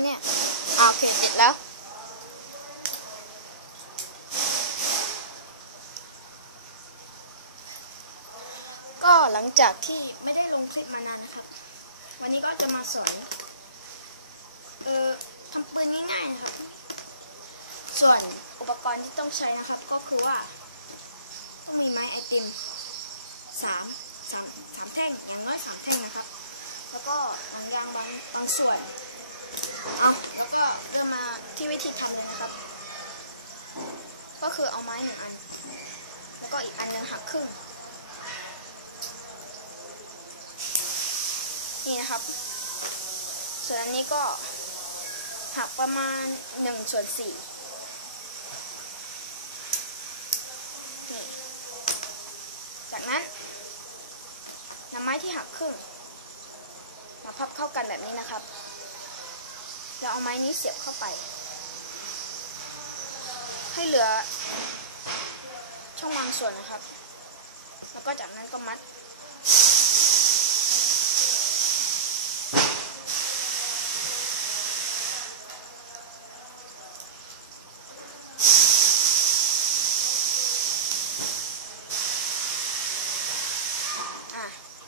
ะเนี่ยโอเคเสร็จแล้วก็หลังจากที่ไม่ได้ลงคลิปมานานนะครับ วันนี้ก็จะมาสอนเออทำปืนง่ายๆนะครับ ส่วนอุปกรณ์ที่ต้องใช้นะครับ ก็คือว่าต้องมีไม้ไอติมสามสามสามแท่งอย่างน้อยสามแท่งนะครับ แล้วก็หนังยางบางบางส่วน เอาแล้วก็เริ่มมาที่วิธีทำเลยนะครับ ก็คือเอาไม้หนึ่งอัน แล้วก็อีกอันหนึ่งหักครึ่ง นี่นะครับ ส่วนอันนี้ก็หักประมาณหนึ่งส่วนสี่นี่จากนั้นนำไม้ที่หักครึ่งมาพับเข้ากันแบบนี้นะครับ แล้วเอาไม้นี้เสียบเข้าไป ให้เหลือช่องวางส่วนนะครับ แล้วก็จากนั้นก็มัด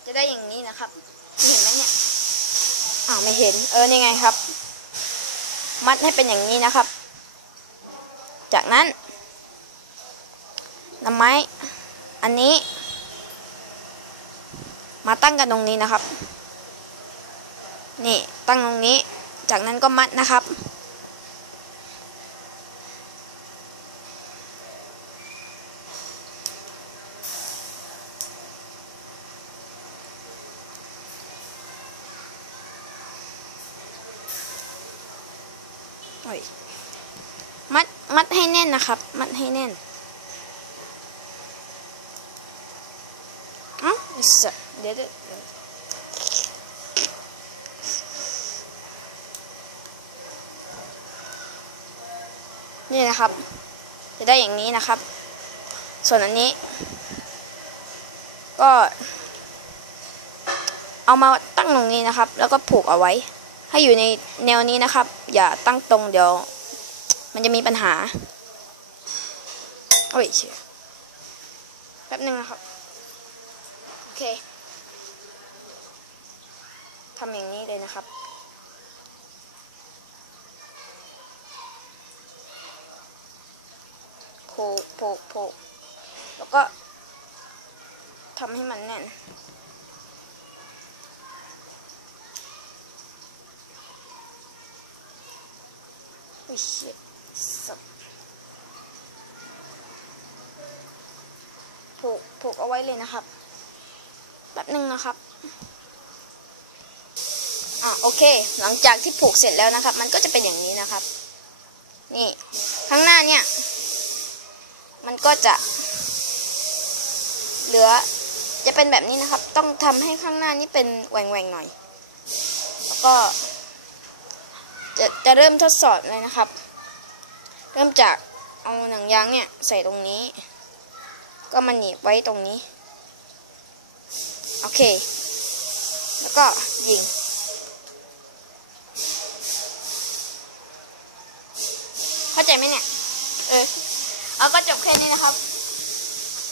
จะได้อย่างนี้นะครับ เห็นไหมเนี่ย อ้าวไม่เห็น เออ นี่ไงครับ มัดให้เป็นอย่างนี้นะครับ จากนั้นนำไม้ อันนี้ มาตั้งกันตรงนี้นะครับ นี่ตั้งตรงนี้ จากนั้นก็มัดนะครับ อยมัดมัดให้แน่นนะครับ มัดให้แน่นอ้าไอ้สัสเดี๋ยวเดี๋ยวเดี๋ยวนี่นะครับ จะได้อย่างนี้นะครับ ส่วนอันนี้ ก็ เอามาตั้งตรงนี้นะครับ แล้วก็ผูกเอาไว้ ให้อยู่ในแนวนี้นะครับ อย่าตั้งตรงเดี๋ยว มันจะมีปัญหา โอ้ยเชียแป๊บหนึ่งนะครับ โอเคทำอย่างนี้เลยนะครับโผกโผกโผกแล้วก็ทำให้มันแน่น อุ้ยเชี่ยสับผูกผูกเอาไว้เลยนะครับ แบบหนึ่งนะครับ อะโอเค หลังจากที่ผูกเสร็จแล้วนะครับ มันก็จะเป็นอย่างนี้นะครับ นี่ ข้างหน้าเนี่ย มันก็จะ เหลือ จะเป็นแบบนี้นะครับ ต้องทำให้ข้างหน้านี่เป็นแหว่งๆหน่อย แล้วก็ จะจะเริ่มทดสอบเลยนะครับ เริ่มจากเอาหนังยางเนี่ยใส่ตรงนี้ ก็มันหนีบไว้ตรงนี้ โอเค แล้วก็ยิง เข้าใจไหมเนี่ย เออ เอาก็จบแค่นี้นะครับ